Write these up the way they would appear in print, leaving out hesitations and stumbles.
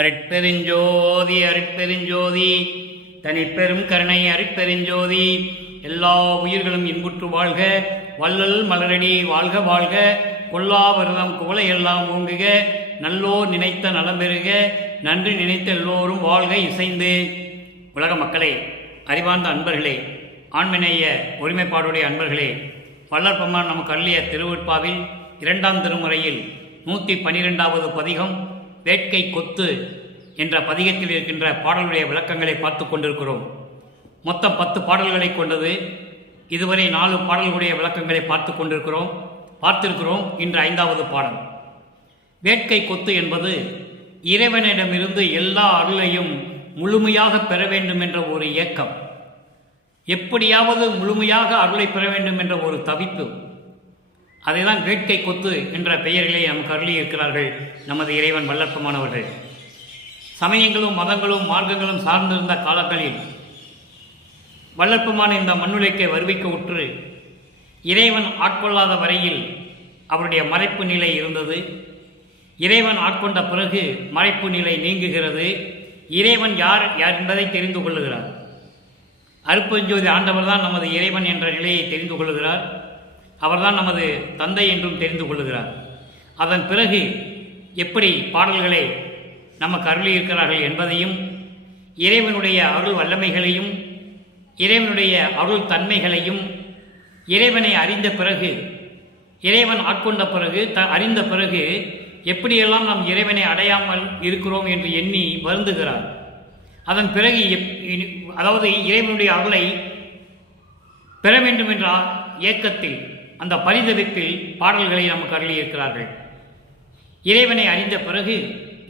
அருட்பெருஞ்சோதி அருட்பெருஞ்சோதி தனிப்பெரும் கருணை அருட்பெருஞ்சோதி. எல்லா உயிர்களும் இன்புற்று வாழ்க, வள்ளல் மலரடி வாழ்க வாழ்க, கொல்லாவரதம் குவளையெல்லாம் ஓங்குக, நல்லோர் நினைத்த நலம் பெறுக, நன்றி நினைத்த எல்லோரும் வாழ்க இசைந்து. உலக மக்களே, அறிவார்ந்த அன்பர்களே, ஆண்மநேய ஒருமைப்பாடுடைய அன்பர்களே, வள்ளற்பெருமான் நமக்கு அள்ளிய திருவெட்பாவில் 2ஆம் திருமுறையில் 112வது பதிகம் வேட்கை கொத்து என்ற பதிகத்தில் இருக்கின்ற பாடலுடைய விளக்கங்களை பார்த்து கொண்டிருக்கிறோம். மொத்தம் 10 பாடல்களை கொண்டது. இதுவரை 4 பாடல்களுடைய விளக்கங்களை பார்த்திருக்கிறோம். இன்று 5வது பாடல். வேட்கை கொத்து என்பது இறைவனிடமிருந்து எல்லா அருளையும் முழுமையாக பெற வேண்டும் என்ற ஒரு ஏக்கம், எப்படியாவது முழுமையாக அருளை பெற வேண்டும் என்ற ஒரு தவிப்பு. அதைதான் வேட்கை கொத்து என்ற பெயர்களை நமக்கு அருளி இருக்கிறார்கள் நமது இறைவன் வள்ளற்பெருமானவர்கள். சமயங்களும் மதங்களும் மார்க்கங்களும் சார்ந்திருந்த காலங்களில் வள்ளற்பெருமான் இந்த மண்ணுலைக்கு வருவிக்க உற்று இறைவன் ஆட்கொள்ளாத வரையில் அவருடைய மறைப்பு நிலை இருந்தது. இறைவன் ஆட்கொண்ட பிறகு மறைப்பு நிலை நீங்குகிறது. இறைவன் யார் என்பதை தெரிந்து கொள்ளுகிறார். அருட்பெருஞ்சோதி ஆண்டவர் தான் நமது இறைவன் என்ற நிலையை தெரிந்து கொள்ளுகிறார். அவர்தான் நமது தந்தை என்றும் தெரிந்து கொள்ளுகிறார். அதன் பிறகு எப்படி பாடல்களை நமக்கு அருளியிருக்கிறார்கள் என்பதையும், இறைவனுடைய அருள் வல்லமைகளையும், இறைவனுடைய அருள் தன்மைகளையும், இறைவனை அறிந்த பிறகு, இறைவன் ஆட்கொண்ட பிறகு, அறிந்த பிறகு எப்படியெல்லாம் நாம் இறைவனை அடையாமல் இருக்கிறோம் என்று எண்ணி வருந்துகிறார். அதன் பிறகு அதாவது இறைவனுடைய அருளை பெற வேண்டும் என்ற ஏக்கத்தில், அந்த பரிதவிப்பில் பாடல்களை நமக்கு அருளியிருக்கிறார்கள். இறைவனை அறிந்த பிறகு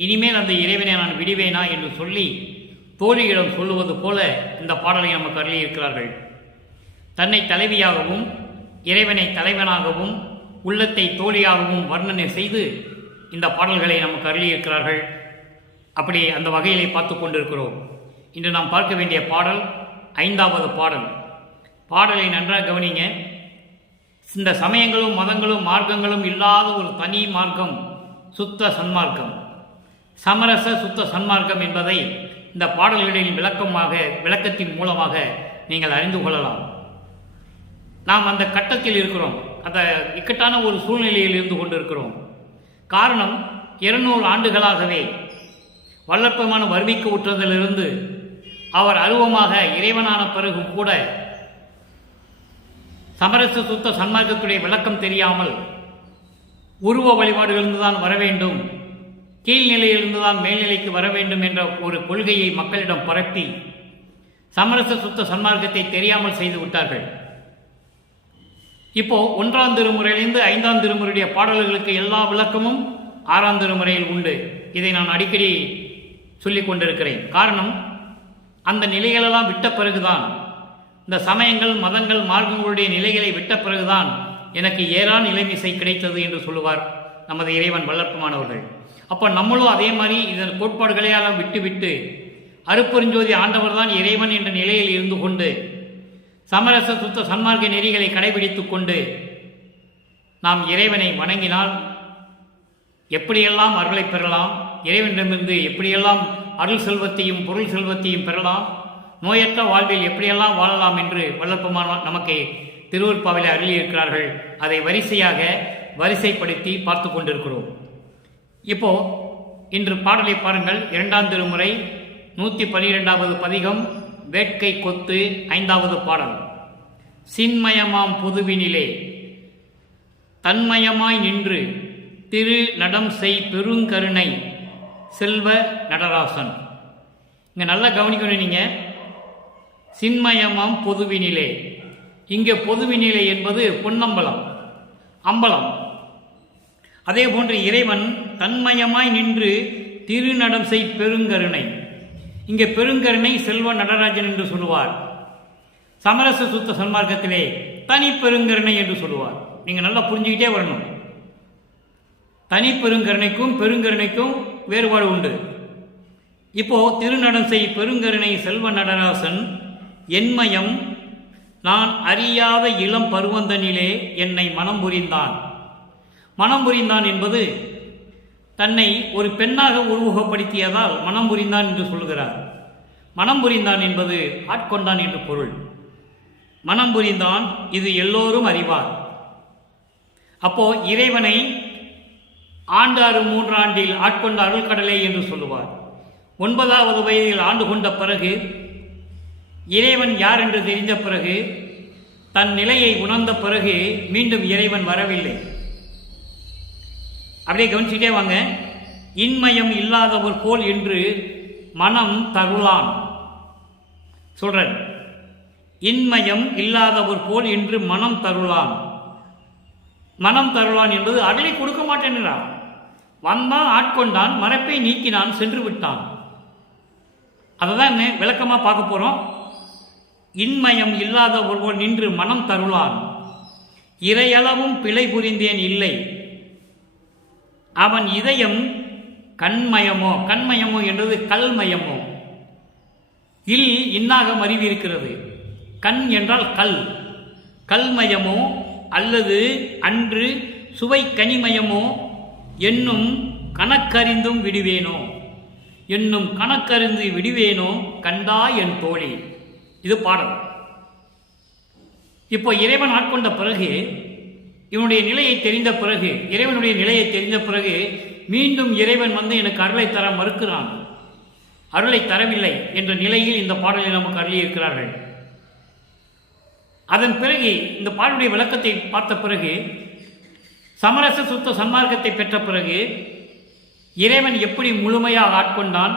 இனிமேல் அந்த இறைவனை நான் விடுவேனா என்று சொல்லி தோழியிடம் சொல்லுவது போல இந்த பாடலை நமக்கு அருளியிருக்கிறார்கள். தன்னை தலைவியாகவும் இறைவனை தலைவனாகவும் உள்ளத்தை தோழியாகவும் வர்ணனை செய்து இந்த பாடல்களை நமக்கு அருளியிருக்கிறார்கள். அப்படி அந்த வகையிலே பார்த்து கொண்டிருக்கிறோம். இன்று நாம் பார்க்க வேண்டிய பாடல் 5வது பாடல். பாடலை நன்றாக கவனிங்க. இந்த சமயங்களும் மதங்களும் மார்க்கங்களும் இல்லாத ஒரு தனி மார்க்கம் சுத்த சன்மார்க்கம், சமரச சுத்த சன்மார்க்கம் என்பதை இந்த பாடல்களின் விளக்கத்தின் மூலமாக நீங்கள் அறிந்து கொள்ளலாம். நாம் அந்த கட்டத்தில் இருக்கிறோம், அந்த இக்கட்டான ஒரு சூழ்நிலையில் இருந்து கொண்டிருக்கிறோம். காரணம், 200 ஆண்டுகளாகவே வள்ளற்பெருமான் வருவிக்க உற்றதிலிருந்து அவர் அருவமாக இறைவனான பிறகு கூட சமரச சுத்த சன்மார்க்கத்துடைய விளக்கம் தெரியாமல் உருவ வழிபாடுகளிலிருந்து தான் வர வேண்டும், கீழ்நிலையிலிருந்து தான் மேல்நிலைக்கு வர வேண்டும் என்ற ஒரு கொள்கையை மக்களிடம் பரப்பி சமரச சுத்த சன்மார்க்கத்தை தெரியாமல் செய்து விட்டார்கள். இப்போ 1ஆம் திருமுறையிலிருந்து 5ஆம் திருமுறையுடைய பாடல்களுக்கு எல்லா விளக்கமும் 6ஆம் திருமுறையில் உண்டு. இதை நான் அடிக்கடி சொல்லிக் கொண்டிருக்கிறேன். காரணம், அந்த நிலைகளெல்லாம் விட்ட பிறகுதான், இந்த சமயங்கள் மதங்கள் மார்க்கங்களுடைய நிலைகளை விட்ட பிறகுதான் எனக்கு ஏறான நிலைமிசை கிடைத்தது என்று சொல்லுவார் நமது இறைவன் வள்ளற்பெருமானவர்கள். அப்போ நம்மளும் அதே மாதிரி இதன் கோட்பாடுகளையெல்லாம் விட்டு அருட்பெருஞ்சோதி ஆண்டவர் தான் இறைவன் என்ற நிலையில் இருந்து கொண்டு சமரச சுத்த சன்மார்க்க நெறிகளை கடைபிடித்து கொண்டு நாம் இறைவனை வணங்கினால் எப்படியெல்லாம் அருளை பெறலாம், இறைவனிடமிருந்து எப்படியெல்லாம் அருள் செல்வத்தையும் பொருள் செல்வத்தையும் பெறலாம், நோயற்ற வாழ்வில் எப்படியெல்லாம் வாழலாம் என்று வள்ளற்பெருமான் நமக்கு திருவெட்பாவிலே அருளியிருக்கிறார்கள். அதை வரிசைப்படுத்தி பார்த்து கொண்டிருக்கிறோம். இப்போ இன்று பாடலை பாருங்கள். 2ஆம் திருமுறை 112வது பதிகம் வேட்கை கொத்து 5வது பாடல். சின்மயமாம் பொதுவினிலே தன்மயமாய் நின்று திரு நடம் செய் பெருங்கருணை செல்வ நடராசன். இங்கே நல்லா கவனிக்கணும். நீங்கள் சின்மயமாம் பொதுவினிலே, இங்கே பொதுவினிலே என்பது பொன்னம்பலம், அம்பலம். அதே போன்று இறைவன் தன்மயமாய் நின்று திருநடம் செய் பெருங்கருணை, இங்கே பெருங்கருணை செல்வ நடராஜன் என்று சொல்லுவார். சமரச சுத்த சன்மார்க்கத்திலே தனி பெருங்கருணை என்று சொல்லுவார். நீங்கள் நல்லா புரிஞ்சுக்கிட்டே வரணும். தனி பெருங்கருணைக்கும் பெருங்கருணைக்கும் வேறுபாடு உண்டு. இப்போ திருநடம் செய் பெருங்கருணை செல்வ நடராசன் என்மயம் நான் அறியாத இளம் பருவந்தனிலே என்னை மனம் புரிந்தான். மனம் புரிந்தான் என்பது தன்னை ஒரு பெண்ணாக உருவகப்படுத்தியதால் மனம் புரிந்தான் என்று சொல்கிறார். மனம் புரிந்தான் என்பது ஆட்கொண்டான் என்று பொருள். மனம் புரிந்தான், இது எல்லோரும் அறிவார். அப்போ இறைவனை ஆண்டாறு 3 ஆண்டில் ஆட்கொண்ட அருள்கடலே என்று சொல்லுவார். 9வது வயதில் ஆண்டு கொண்ட பிறகு, இறைவன் யார் என்று தெரிந்த பிறகு, தன் நிலையை உணர்ந்த பிறகு மீண்டும் இறைவன் வரவில்லை. அப்படியே கவனிச்சுட்டே வாங்க. இன்மயம் இல்லாதவர் போல் என்று மனம் தருளான் சொல்றேன். இன்மயம் இல்லாதவர் போல் என்று மனம் தருளான். மனம் தருளான் என்பது அருளை கொடுக்க மாட்டேன்கிறான். வந்தான், ஆட்கொண்டான், மறைப்பை நீக்கினான், சென்று விட்டான். அதை தான் விளக்கமாக பார்க்க போகிறோம். இன்மயம் இல்லாதவர் போல் நின்று மனம் தருளான். இறையளவும் பிழை புரிந்தேன் இல்லை. அவன் இதயம் கண்மயமோ, கண்மயமோ என்றது கல்மயமோ. இல் இன்னாக மறிவு இருக்கிறது. கண் என்றால் கல். கல்மயமோ அல்லது அன்று சுவை கனிமயமோ என்னும் கணக்கறிந்தும் விடுவேனோ, என்னும் கணக்கறிந்து விடுவேனோ கண்டா என் தோழி. இது பாடல். இப்போ இறைவன் ஆட்கொண்ட பிறகு, இவனுடைய நிலையை தெரிந்த பிறகு, இறைவனுடைய நிலையை தெரிந்த பிறகு மீண்டும் இறைவன் வந்து எனக்கு அருளை தர மறுக்கிறான், அருளை தரவில்லை என்ற நிலையில் இந்த பாடலை நமக்கு அருளியிருக்கிறார்கள். அதன் பிறகு இந்த பாடலுடைய விளக்கத்தை பார்த்த பிறகு, சமரச சுத்த சன்மார்க்கத்தை பெற்ற பிறகு இறைவன் எப்படி முழுமையாக ஆட்கொண்டான்,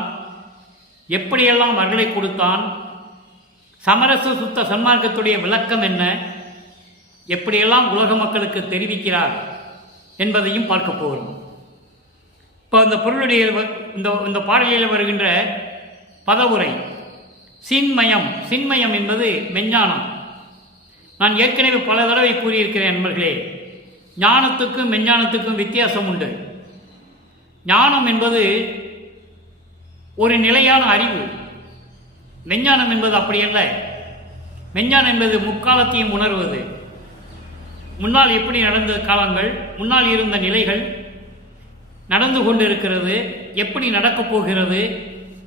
எப்படியெல்லாம் அருளை கொடுத்தான், சமரச சுத்த சன்மார்க்கத்துடைய விளக்கம் என்ன, எப்படியெல்லாம் உலக மக்களுக்கு தெரிவிக்கிறார் என்பதையும் பார்க்க போகிறோம். இப்போ இந்த பொருளுடைய இந்த பாடலில் வருகின்ற பதவுரை சின்மயம். சின்மயம் என்பது மெஞ்ஞானம். நான் ஏற்கனவே பல தடவை கூறியிருக்கிறேன் நண்பர்களே, ஞானத்துக்கும் மெஞ்ஞானத்துக்கும் வித்தியாசம் உண்டு. ஞானம் என்பது ஒரு நிலையான அறிவு. மெஞ்ஞானம் என்பது அப்படியல்ல. மெஞ்ஞானம் என்பது முக்காலத்தையும் உணர்வது. முன்னால் எப்படி நடந்த காலங்கள், முன்னால் இருந்த நிலைகள், நடந்து கொண்டிருக்கிறது, எப்படி நடக்கப் போகிறது,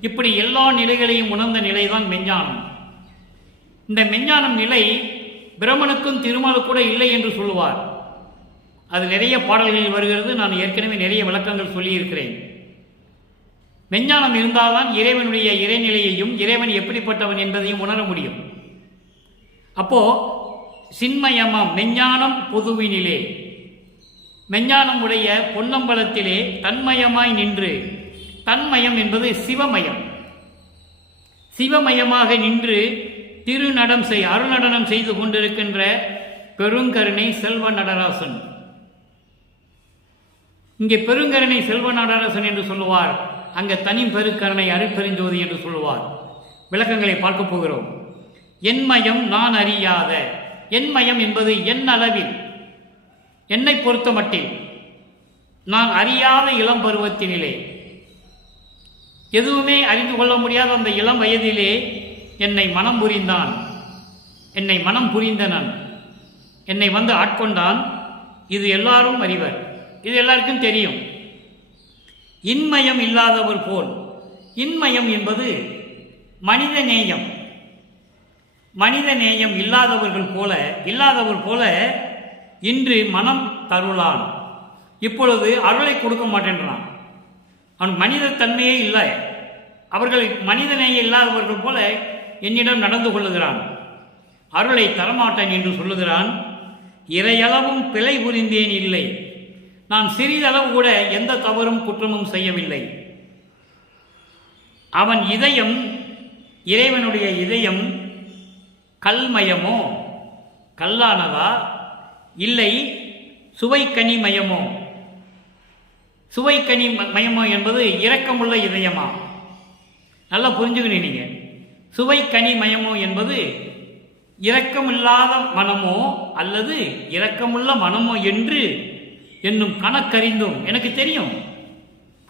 இப்படி எல்லா நிலைகளையும் உணர்ந்த நிலைதான் மெஞ்ஞானம். இந்த மெஞ்ஞானம் நிலை பிரமனுக்கும் திருமால் கூட இல்லை என்று சொல்லுவார். அது நிறைய பாடல்களில் வருகிறது. நான் ஏற்கனவே நிறைய விளக்கங்கள் சொல்லியிருக்கிறேன். மெஞ்ஞானம் இருந்தால்தான் இறைவனுடைய இறைநிலையையும் இறைவன் எப்படிப்பட்டவன் என்பதையும் உணர முடியும். அப்போ சின்மயமாம் மெஞ்ஞானம் பொதுவினிலே, மெஞ்ஞானம் உடைய பொன்னம்பலத்திலே தன்மயமாய் நின்று, தன்மயம் என்பது சிவமயம், சிவமயமாக நின்று திருநடம் அருள்நடனம் செய்து கொண்டிருக்கின்ற பெருங்கருணை செல்வ நடராசன். இங்கே பெருங்கருணை செல்வ நடராசன் என்று சொல்லுவார், அங்கே தனி பெருக்கருணை அருட்பெருஞ்சோதி என்று சொல்லுவார். விளக்கங்களை பார்க்க போகிறோம். என்மயம் நான் அறியாத, என்மயம் என்பது என் அளவில், என்னை பொறுத்த மட்டில் நான் அறியாத இளம் பருவத்தினிலே, எதுவுமே அறிந்து கொள்ள முடியாத அந்த இளம் வயதிலே என்னை மனம் புரிந்தான், என்னை மனம் புரிந்தனன், என்னை வந்து ஆட்கொண்டான். இது எல்லாரும் அறிவர், இது எல்லாருக்கும் தெரியும். இன்மயம் இல்லாதவர் போல், இன்மயம் என்பது மனித நேயம். மனித நேயம் இல்லாதவர் போல இன்று மனம் தருளான். இப்பொழுது அருளை கொடுக்க மாட்டேன்றான். அவன் மனித தன்மையே இல்லை. அவர்கள் மனித நேயம் இல்லாதவர்கள் போல என்னிடம் நடந்து கொள்ளுகிறான், அருளை தரமாட்டேன் என்று சொல்லுகிறான். இறையளவும் பிழை புரிந்தேன் இல்லை. நான் சிறிதளவு கூட எந்த தவறும் குற்றமும் செய்யவில்லை. அவன் இதயம், இறைவனுடைய இதயம் கல்மயமோ, கல்லானதா, இல்லை சுவைக்கனி மயமோ? சுவைக்கனி மயமோ என்பது இரக்கமுள்ள இதயமா? நல்லா புரிஞ்சுக்கணும் நீங்க. சுவைக்கனி மயமோ என்பது இரக்கமில்லாத மனமோ அல்லது இரக்கமுள்ள மனமோ என்று என்னும் கணக்கறிந்தும் எனக்கு தெரியும்.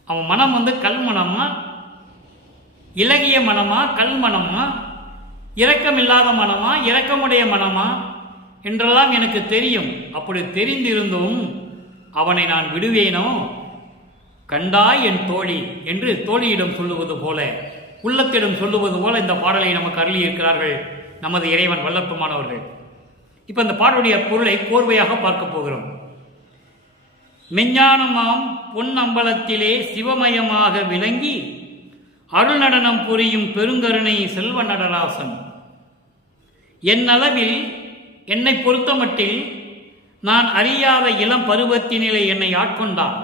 அவன் மனம் வந்து கல்மனமா, இலகிய மனமா, கல்மனமா, இரக்கமில்லாத மனமா, இரக்கமுடைய மனமா என்றெல்லாம் எனக்கு தெரியும். அப்படி தெரிந்திருந்தும் அவனை நான் விடுவேனோ? கண்டாய் என் தோழி என்று தோழியிடம் சொல்லுவது போல, உள்ளத்திடம் சொல்லுவது போல இந்த பாடலை நமக்கு அருளியிருக்கிறார்கள் நமது இறைவன் வல்லற்பமானவர்கள். இப்போ இந்த பாடலுடைய பொருளை கோர்வையாக பார்க்க போகிறோம். மெஞ்ஞானமாம் பொன் அம்பலத்திலே சிவமயமாக விளங்கி அருள் நடனம் புரியும் பெருங்கருணை செல்வ நடராசன். என் அளவில் என்னை பொறுத்தமட்டில் நான் அறியாத இளம் பருவத்தினிலே என்னை ஆட்கொண்டான்.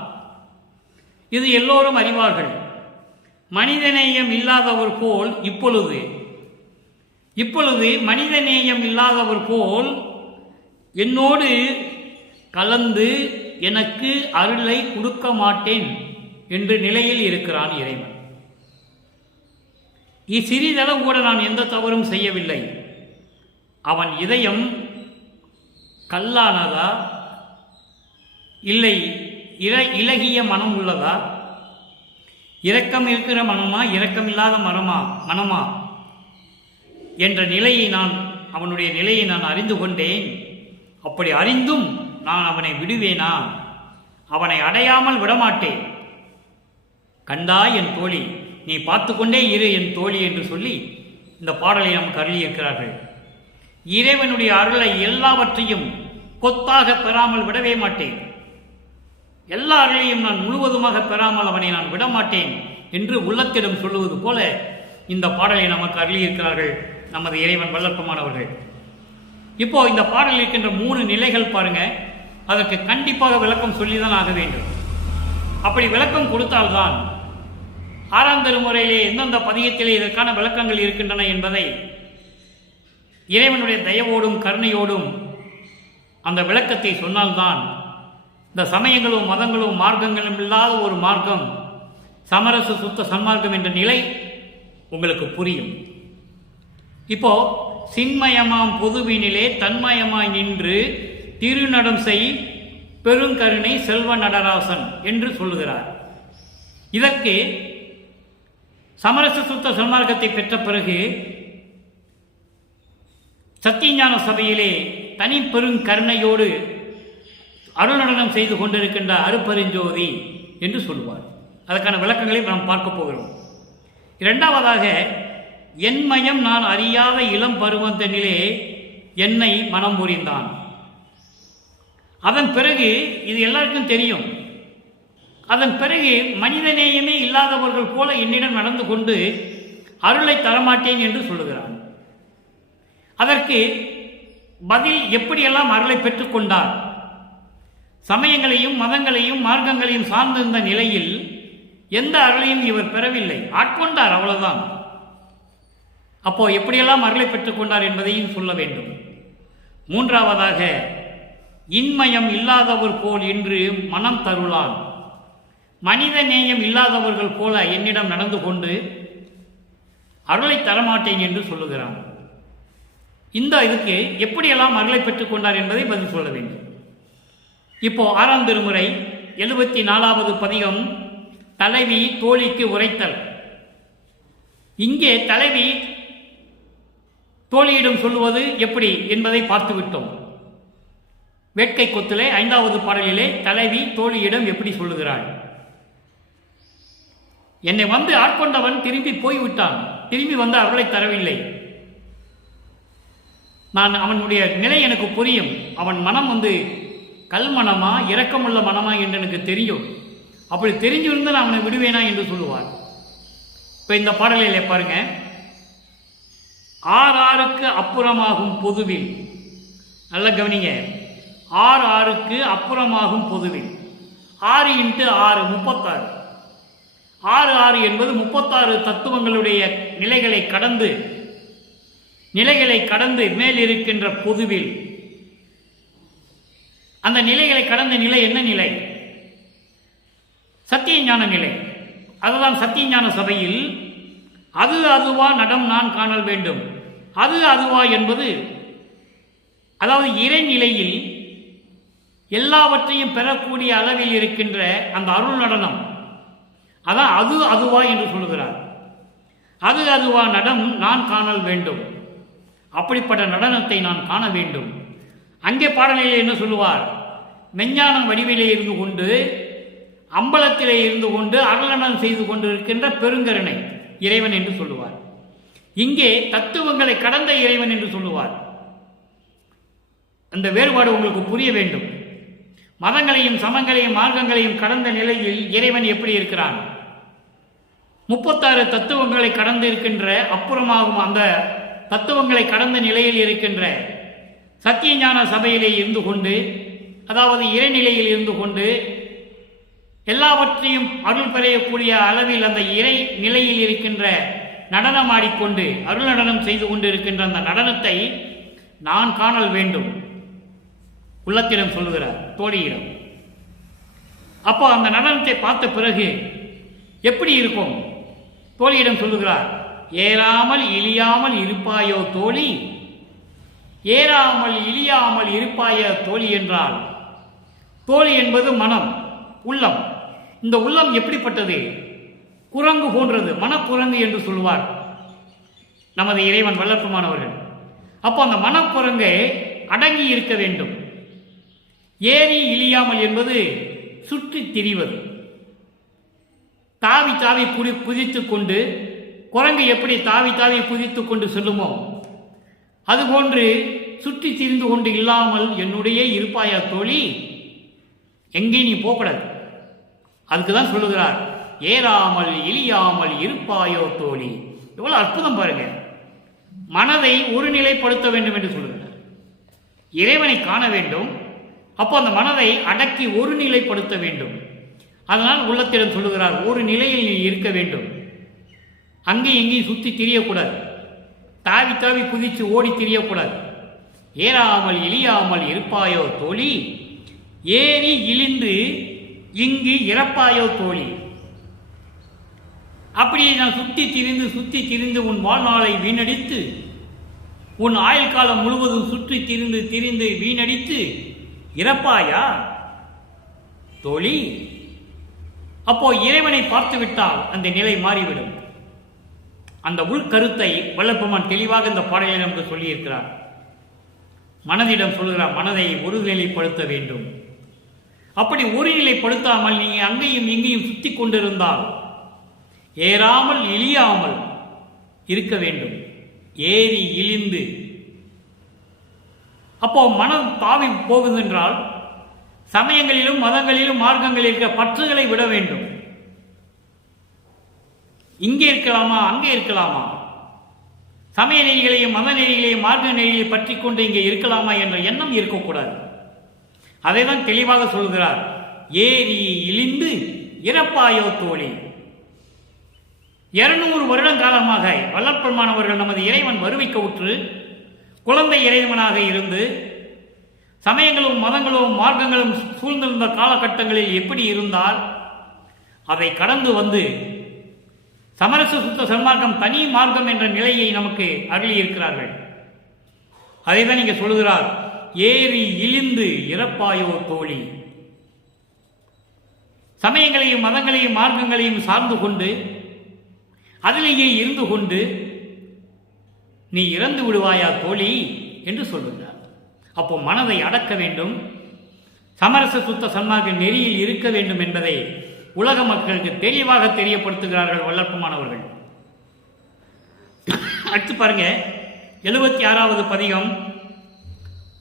இது எல்லோரும் அறிவார்கள். மனிதநேயம் இல்லாதவர் போல் இப்பொழுது மனிதநேயம் இல்லாதவர் போல் என்னோடு கலந்து எனக்கு அருளை கொடுக்க மாட்டேன் என்ற நிலையில் இருக்கிறான் இறைவன். சிறிதளவு கூட நான் எந்த தவறும் செய்யவில்லை. அவன் இதயம் கல்லானதா இல்லை இலகிய மனம் உள்ளதா, இரக்கம் இருக்கிற மனமா இரக்கமில்லாத மனமா என்ற நிலையை அவனுடைய நிலையை நான் அறிந்து கொண்டேன். அப்படி அறிந்தும் நான் அவனை விடுவேனா? அவனை அடையாமல் விடமாட்டேன். கண்டாய் என் தோழி, நீ பார்த்து கொண்டே இரு என் தோழி என்று சொல்லி இந்த பாடலை நமக்கு அருளியிருக்கிறார்கள். இறைவனுடைய அருளை எல்லாவற்றையும் கொத்தாக பெறாமல் விடவே மாட்டேன். எல்லா அருளையும் நான் முழுவதுமாக பெறாமல் அவனை நான் விடமாட்டேன் என்று உள்ளத்திடம் சொல்லுவது போல இந்த பாடலை நமக்கு அருளியிருக்கிறார்கள் நமது இறைவன் வல்லற்பமானவர்கள். இப்போ இந்த பாடலில் இருக்கின்ற 3 நிலைகள் பாருங்க, அதற்கு கண்டிப்பாக விளக்கம் சொல்லிதான் ஆக வேண்டும். அப்படி விளக்கம் கொடுத்தால்தான் 6ஆம் திருமுறையிலே எந்தெந்த பதிகத்திலே இதற்கான விளக்கங்கள் இருக்கின்றன என்பதை இறைவனுடைய தயவோடும் கருணையோடும் அந்த விளக்கத்தை சொன்னால்தான் இந்த சமயங்களும் மதங்களும் மார்க்கங்களும் இல்லாத ஒரு மார்க்கம், சமரச சுத்த சன்மார்க்கம் என்ற நிலை உங்களுக்கு புரியும். இப்போ சின்மயமாம் பொதுவினிலே தன்மயமாய் நின்று திருநடம் செய் பெருங்கருணை செல்வ நடராசன் என்று சொல்லுகிறார். இதற்கு சமரச சுத்த சன்மார்க்கத்தை பெற்ற பிறகு சத்தியஞான சபையிலே தனி பெருங்கருணையோடு அருள் நடனம் செய்து கொண்டிருக்கின்ற அருப்பெருஞ்சோதி என்று சொல்லுவார். அதற்கான விளக்கங்களை நாம் பார்க்க போகிறோம். இரண்டாவதாக, என்மயம் நான் அறியாத இளம் பருவத்தினிலே என்னை மனம் புரிந்தான். அதன் பிறகு இது எல்லாருக்கும் தெரியும். அதன் பிறகு மனிதநேயமே இல்லாதவர்கள் போல என்னிடம் நடந்து கொண்டு அருளை தரமாட்டேன் என்று சொல்லுகிறான். அதற்கு பதில் எப்படியெல்லாம் அருளை பெற்றுக்கொண்டார்? சமயங்களையும் மதங்களையும் மார்க்கங்களையும் சார்ந்திருந்த நிலையில் எந்த அருளையும் இவர் பெறவில்லை, ஆட்கொண்டார், அவ்வளவுதான். அப்போ எப்படியெல்லாம் அருளை பெற்றுக்கொண்டார் என்பதையும் சொல்ல வேண்டும். மூன்றாவதாக, இன்மயம் இல்லாதவர் போல் இன்று மனம் தருளான். மனித நேயம் இல்லாதவர்கள் போல என்னிடம் நடந்து கொண்டு அருளை தரமாட்டேன் என்று சொல்லுகிறான். இந்த இதுக்கு எப்படியெல்லாம் அருளை பெற்றுக்கொண்டார் என்பதை பதில் சொல்ல வேண்டும். இப்போ 6ஆம் திருமுறை 74வது பதிகம், தலைவி தோழிக்கு உரைத்தல். இங்கே தலைவி தோழியிடம் சொல்லுவது எப்படி என்பதை பார்த்துவிட்டோம். வேட்கை கொத்திலே 5வது பாடலிலே தலைவி தோழியிடம் எப்படி சொல்லுகிறாள்? என்னை வந்து ஆட்கொண்டவன் திரும்பி போய்விட்டான், திரும்பி வந்து அருளை தரவில்லை. அவனுடைய நிலை எனக்கு புரியும். அவன் மனம் கல் மனமா இரக்கமுள்ள மனமா என்று எனக்கு தெரியும். அப்படி தெரிஞ்சிருந்து நான் அவனை விடுவேனா என்று சொல்லுவார். இப்ப இந்த பாடலிலே பாருங்க, ஆறாருக்கு அப்புறமாகும் பொதுவில். நல்ல கவனிங்க, ஆறுக்கு அப்புறமாகும் பொதுவில். 6 × 6 36. 6 என்பது 36 தத்துவங்களுடைய நிலைகளை கடந்து மேல் இருக்கின்ற பொதுவில். அந்த நிலைகளை கடந்த நிலை என்ன நிலை? சத்தியஞான நிலை. அதுதான் சத்தியஞான சபையில் அது அதுவா நடம் நான் காணல் வேண்டும். அது அதுவா என்பது அதாவது இறைநிலையில் எல்லாவற்றையும் பெறக்கூடிய அளவில் இருக்கின்ற அந்த அருள் நடனம், அதான் அது அதுவா என்று சொல்லுகிறார். அது அதுவா நடம் நான் காணல் வேண்டும். அப்படிப்பட்ட நடனத்தை நான் காண வேண்டும். அங்கே பாடலிலே என்ன சொல்லுவார்? மெஞ்ஞானம் வடிவிலே இருந்து கொண்டு அம்பலத்திலே இருந்து கொண்டு அருளனம் செய்து கொண்டிருக்கின்ற பெருங்கருணை இறைவன் என்று சொல்லுவார். இங்கே தத்துவங்களை கடந்த இறைவன் என்று சொல்லுவார். அந்த வேறுபாடு உங்களுக்கு புரிய வேண்டும். மதங்களையும் சமங்களையும் மார்க்கங்களையும் கடந்த நிலையில் இறைவன் எப்படி இருக்கிறான்? 36 தத்துவங்களை கடந்து இருக்கின்ற, அப்புறமாகும் அந்த தத்துவங்களை கடந்த நிலையில் இருக்கின்ற சத்திய ஞான சபையிலே இருந்து கொண்டு, அதாவது இறைநிலையில் இருந்து கொண்டு எல்லாவற்றையும் அருள் பெறையக்கூடிய அளவில் அந்த இறை நிலையில் இருக்கின்ற நடனம் ஆடிக்கொண்டு அருள் நடனம் செய்து கொண்டு இருக்கின்ற அந்த நடனத்தை நான் காணல் வேண்டும் உள்ளத்திடம் சொல்லுகிறார் தோழியிடம். அப்போ அந்த நடனத்தை பார்த்த பிறகு எப்படி இருக்கும்? தோழியிடம் சொல்லுகிறார், ஏறாமல் இழியாமல் இருப்பாயோ தோழி, ஏறாமல் இழியாமல் இருப்பாயோ தோழி என்றால், தோழி என்பது மனம், உள்ளம். இந்த உள்ளம் எப்படிப்பட்டது? குரங்கு போன்றது, மனக்குரங்கு என்று சொல்லுவார் நமது இறைவன் வல்லற்பமானவர்கள். அப்போ அந்த மனக்குரங்கை அடங்கி இருக்க வேண்டும். ஏறி இழியாமல் என்பது சுற்றி திரிவது, தாவி தாவி குதித்து கொண்டு, குரங்கு எப்படி தாவி தாவி குதித்து கொண்டு செல்லுமோ அதுபோன்று சுற்றி திரிந்து கொண்டு இல்லாமல் என்னுடைய இருப்பாயா தோழி, எங்கே நீ போகக்கூடாது. அதுக்கு தான் சொல்லுகிறார், ஏறாமல் இழியாமல் இருப்பாயோ தோழி. எவ்வளவு அற்புதம் பாருங்க. மனதை ஒரு நிலைப்படுத்த வேண்டும் என்று சொல்லுகிறார். இறைவனை காண வேண்டும். அப்போ அந்த மனதை அடக்கி ஒரு நிலைப்படுத்த வேண்டும். அதனால் உள்ளத்திடம் சொல்லுகிறார், ஒரு நிலையில் நீ இருக்க வேண்டும். அங்கேயும் எங்கேயும் சுற்றி திரியக்கூடாது, தாவி தாவி குதித்து ஓடி திரியக்கூடாது. ஏறாமல் இழியாமல் இருப்பாயோ தோழி, ஏறி இழிந்து இங்கு இறப்பாயோ தோழி. அப்படியே நான் சுற்றி திரிந்து உன் வாழ்நாளை வீணடித்து, உன் ஆயுள் காலம் முழுவதும் சுற்றி திரிந்து வீணடித்து இறப்பாயா தோழி? அப்போ இறைவனை பார்த்து விட்டால் அந்த நிலை மாறிவிடும். அந்த உள்கருத்தை வல்லற்பெருமான் தெளிவாக இந்த பாடலில் நமக்கு சொல்லியிருக்கிறார். மனதிடம் சொல்கிறார், மனதை ஒருநிலைப்படுத்த வேண்டும். அப்படி ஒருநிலைப்படுத்தாமல் நீங்க அங்கேயும் இங்கேயும் சுத்தி கொண்டிருந்தால் ஏறாமல் இழியாமல் இருக்க வேண்டும். ஏறி இழிந்து, அப்போ மனம் தாவி போகுதென்றால் சமயங்களிலும் மதங்களிலும் மார்க்கங்களில் இருக்கிற பற்றுகளை விட வேண்டும். இங்கே இருக்கலாமா அங்கே இருக்கலாமா, சமய நெறிகளையும் மத நெறிகளையும் மார்க்க நெறிகளை பற்றி கொண்டு இங்கே இருக்கலாமா என்ற எண்ணம் இருக்கக்கூடாது. அதை தான் தெளிவாக சொல்கிறார், ஏறி இழிந்து இறப்பாயோ தோழி. 200 வருடம் காலமாக வல்லற்பெருமானவர்கள் நமது இறைவன் வருவிக்க உற்று குழந்தை இறைவனாக இருந்து சமயங்களும் மதங்களும் மார்க்கங்களும் சூழ்ந்திருந்த காலகட்டங்களில் எப்படி இருந்தால் அதை கடந்து வந்து சமரச சுத்த சன்மார்க்கம் தனி மார்க்கம் என்ற நிலையை நமக்கு அருளியிருக்கிறார்கள். அதை தான் இங்கே சொல்கிறார், ஏறி இழிந்து இறப்பாயோ தோழி. சமயங்களையும் மதங்களையும் மார்க்கங்களையும் சார்ந்து கொண்டு அதிலேயே இருந்து கொண்டு நீ இறந்து விடுவாயா தோழி என்று சொல்லுகிறார். அப்போ மனதை அடக்க வேண்டும், சமரச சுத்த சன்மார்க்க நெறியில் இருக்க வேண்டும் என்பதை உலக மக்களுக்கு தெளிவாக தெரியப்படுத்துகிறார்கள் வல்லற்பெருமானவர்கள். அடுத்து பாருங்க, 76வது பதிகம்.